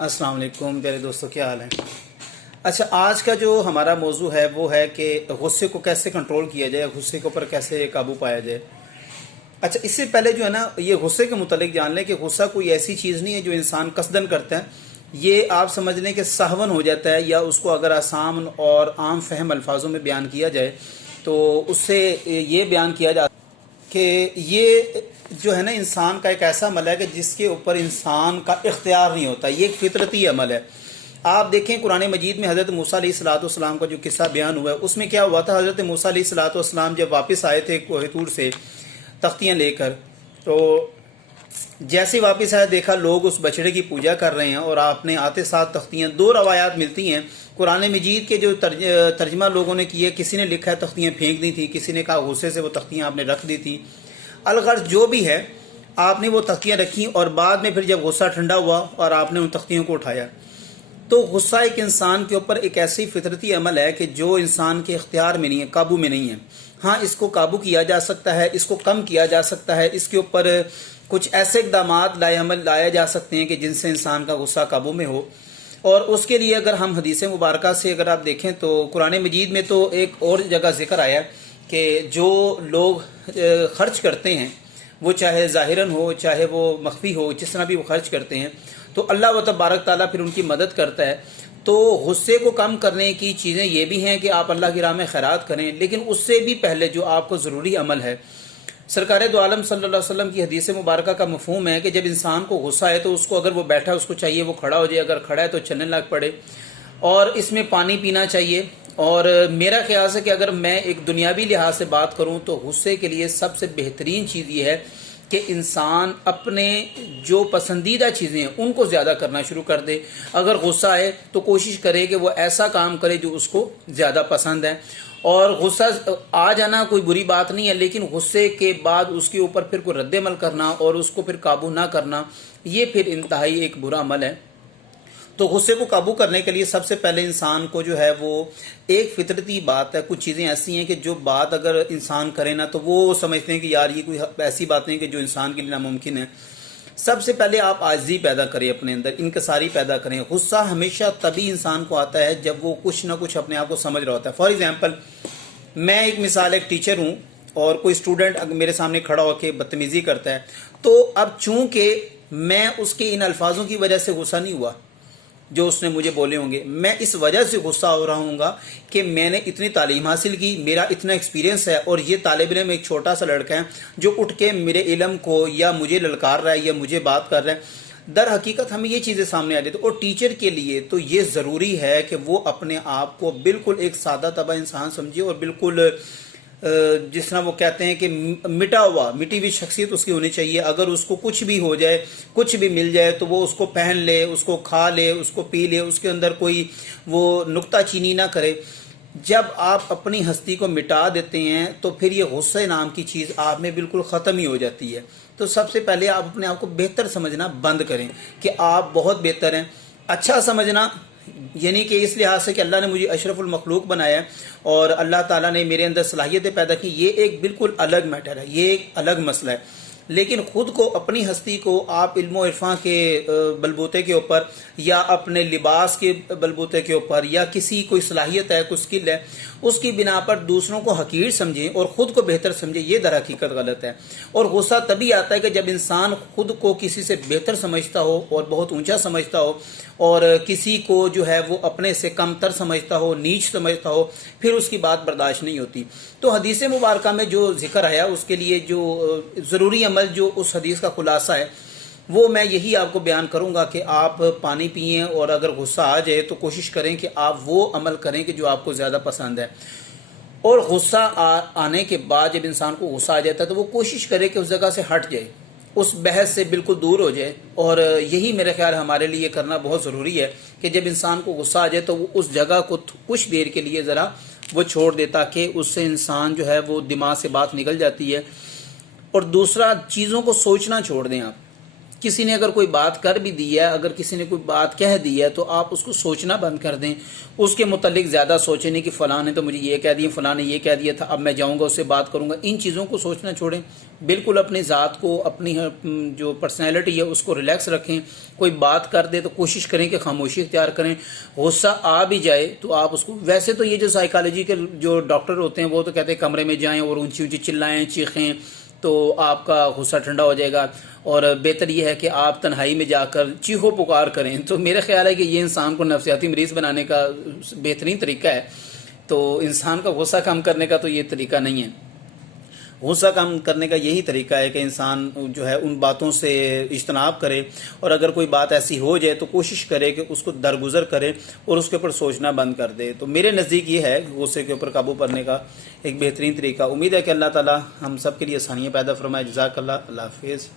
अस्सलाम वालेकुम प्यारे दोस्तों, क्या हाल है। अच्छा, आज का जो हमारा मौजू है वो है कि गुस्से को कैसे कंट्रोल किया जाए, गुस्से के ऊपर कैसे काबू पाया जाए। अच्छा, इससे पहले जो है ना, ये गुस्से के मुतालिक जान लें कि गुस्सा कोई ऐसी चीज़ नहीं है जो इंसान कसदन करता है। ये आप समझ लें कि सहवन हो जाता है, या उसको अगर आसान और आम फहम अल्फाजों में बयान किया जाए तो उससे ये बयान किया जा कि ये जो है ना, इंसान का एक ऐसा अमल है कि जिसके ऊपर इंसान का इख्तियार नहीं होता। ये एक फितरती अमल है। आप देखें कुरान मजीद में हज़रत मूसा अलैहिस्सलाम का जो किस्सा बयान हुआ है, उसमें क्या हुआ था। हज़रत मूसा अलैहिस्सलाम जब वापस आए थे कोह तूर से तख्तियाँ लेकर, तो जैसे ही वापस आया देखा लोग उस बछड़े की पूजा कर रहे हैं, और आपने आते साथ तख्तियाँ, दो रवायात मिलती हैं कुरान मजीद के जो तर्जमा लोगों ने किया। किसी ने लिखा है तख्तियाँ फेंक दी थी, किसी ने कहा गुस्से से वो तख्तियाँ आपने रख दी थी। अलगर्ज जो भी है, आपने वो तख्तियाँ रखी और बाद में फिर जब गुस्सा ठंडा हुआ और आपने उन तख्तियों को उठाया। तो गुस्सा एक इंसान के ऊपर एक ऐसी फितरती अमल है कि जो इंसान के इख्तियार में नहीं है, काबू में नहीं है। हाँ, इसको काबू किया जा सकता है, इसको कम किया जा सकता है, इसके ऊपर कुछ ऐसे इक़दाम अमल लाए जा सकते हैं कि जिनसे इंसान का गुस्सा काबू में हो। और उसके लिए अगर हम हदीस मुबारक से अगर आप देखें तो कुरान मजीद में तो एक और जगह जिक्र आया कि जो लोग खर्च करते हैं, वो चाहे ज़ाहिरन हो चाहे वो मख्फी हो, जिस तरह भी वो खर्च करते हैं, तो अल्लाह व तबारक ताला फिर उनकी मदद करता है। तो गुस्से को कम करने की चीज़ें ये भी हैं कि आप अल्लाह की राह में खैरात करें, लेकिन उससे भी पहले जो आपको ज़रूरी अमल है, सरकार दो आलम सल्लल्लाहु अलैहि वसल्लम की हदीस मुबारक का मफ़हूम है कि जब इंसान को गुस्सा है तो उसको, अगर वो बैठा है उसको चाहिए वो खड़ा हो जाए, अगर खड़ा है तो चलने लग पड़े, और इसमें पानी पीना चाहिए। और मेरा ख्याल है कि अगर मैं एक दुनियावी लिहाज से बात करूं तो गुस्से के लिए सबसे बेहतरीन चीज़ ये है कि इंसान अपने जो पसंदीदा चीज़ें हैं उनको ज़्यादा करना शुरू कर दे। अगर गुस्सा है तो कोशिश करे कि वो ऐसा काम करे जो उसको ज़्यादा पसंद है। और गुस्सा आ जाना कोई बुरी बात नहीं है, लेकिन गुस्से के बाद उसके ऊपर फिर कोई रद्द-ए-अमल करना और उसको फिर काबू ना करना, ये फिर इंतहाई एक बुरा अमल है। तो गुस्से को काबू करने के लिए सबसे पहले इंसान को जो है वो एक फितरती बात है, कुछ चीज़ें ऐसी हैं कि जो बात अगर इंसान करे ना तो वो समझते हैं कि यार ये कोई ऐसी बातें कि जो इंसान के लिए नामुमकिन है। सबसे पहले आप आजिज़ी पैदा करें अपने अंदर, इनकसारी पैदा करें। गुस्सा हमेशा तभी इंसान को आता है जब वो कुछ ना कुछ अपने आप को समझ रहा होता है। फॉर एग्जाम्पल, मैं एक मिसाल, एक टीचर हूँ और कोई स्टूडेंट अगर मेरे सामने खड़ा होकर बदतमीज़ी करता है, तो अब चूंकि मैं उसके इन अल्फाजों की वजह से गुस्सा नहीं हुआ जो उसने मुझे बोले होंगे, मैं इस वजह से गुस्सा हो रहा हूँगा कि मैंने इतनी तालीम हासिल की, मेरा इतना एक्सपीरियंस है, और ये तालिब इल्म एक छोटा सा लड़का है जो उठ के मेरे इल्म को या मुझे ललकार रहा है या मुझे बात कर रहा है। दर हकीकत हमें ये चीज़ें सामने आ जाती है। और टीचर के लिए तो ये ज़रूरी है कि वो अपने आप को बिल्कुल एक सादा तबा इंसान समझे, और बिल्कुल जिस तरह वो कहते हैं कि मिटी हुई शख्सियत उसकी होनी चाहिए। अगर उसको कुछ भी हो जाए, कुछ भी मिल जाए, तो वो उसको पहन ले, उसको खा ले, उसको पी ले, उसके अंदर कोई वो नुक्ता चीनी ना करे। जब आप अपनी हस्ती को मिटा देते हैं तो फिर ये गुस्से नाम की चीज़ आप में बिल्कुल ख़त्म ही हो जाती है। तो सबसे पहले आप अपने आप को बेहतर समझना बंद करें कि आप बहुत बेहतर हैं। अच्छा समझना यानी कि इस लिहाज से कि अल्लाह ने मुझे अशरफुल मखलूक बनाया है और अल्लाह ताला ने मेरे अंदर सलाहियतें पैदा की, ये एक बिल्कुल अलग मैटर है, ये एक अलग मसला है। लेकिन ख़ुद को, अपनी हस्ती को आप इल्म इरफान के बलबूते के ऊपर या अपने लिबास के बलबूते के ऊपर या किसी कोई सलाहियत है, कोई स्किल है, उसकी बिना पर दूसरों को हकीर समझें और ख़ुद को बेहतर समझें, ये दर हकीकत गलत है। और गुस्सा तभी आता है कि जब इंसान खुद को किसी से बेहतर समझता हो और बहुत ऊंचा समझता हो, और किसी को जो है वो अपने से कमतर समझता हो, नीच समझता हो, फिर उसकी बात बर्दाश्त नहीं होती। तो हदीस मुबारक में जो जिक्र आया उसके लिए जो ज़रूरी अमल, जो उस हदीस का खुलासा है, वो मैं यही आपको बयान करूंगा कि आप पानी पिएं, और अगर गुस्सा आ जाए तो कोशिश करें कि आप वो अमल करें कि जो आपको ज़्यादा पसंद है। और गुस्सा आने के बाद जब इंसान को गुस्सा आ जाता है तो वो कोशिश करे कि उस जगह से हट जाए, उस बहस से बिल्कुल दूर हो जाए। और यही मेरे ख्याल हमारे लिए करना बहुत ज़रूरी है कि जब इंसान को गुस्सा आ जाए तो वो उस जगह को कुछ देर के लिए ज़रा वो छोड़ दे, ताकि उससे इंसान जो है वो दिमाग से बात निकल जाती है। और दूसरा, चीज़ों को सोचना छोड़ दें आप। किसी ने अगर कोई बात कर भी दी है, अगर किसी ने कोई बात कह दी है, तो आप उसको सोचना बंद कर दें, उसके मुतालिक ज़्यादा सोचें नहीं कि फ़लाँ ने तो मुझे ये कह दिया, फ़लाँ ने ये कह दिया था, अब मैं जाऊँगा उससे बात करूँगा। इन चीज़ों को सोचना छोड़ें, बिल्कुल अपनी ज़ात को, अपनी जो पर्सनैलिटी है उसको रिलैक्स रखें। कोई बात कर दे तो कोशिश करें कि खामोशी इख्तियार करें। गुस्सा आ भी जाए तो आप उसको, वैसे तो ये जो साइकोलॉजी के जो डॉक्टर होते हैं वो तो कहते हैं कमरे में जाएं और ऊंची ऊंची चिल्लाएं, चीखें, तो आपका गुस्सा ठंडा हो जाएगा। और बेहतर ये है कि आप तन्हाई में जाकर चीखो पुकार करें। तो मेरा ख्याल है कि ये इंसान को नफसियाती मरीज़ बनाने का बेहतरीन तरीका है। तो इंसान का गुस्सा कम करने का तो ये तरीका नहीं है। गुस्सा कम करने का यही तरीका है कि इंसान जो है उन बातों से इज्तनाब करे, और अगर कोई बात ऐसी हो जाए तो कोशिश करे कि उसको दरगुजर करे और उसके ऊपर सोचना बंद कर दे। तो मेरे नज़दीक ये है गुस्से के ऊपर काबू करने का एक बेहतरीन तरीका। उम्मीद है कि अल्लाह ताला हम सब के लिए आसानियाँ पैदा फरमाए। जज़ाकल्लाह, अल्लाह हाफिज़।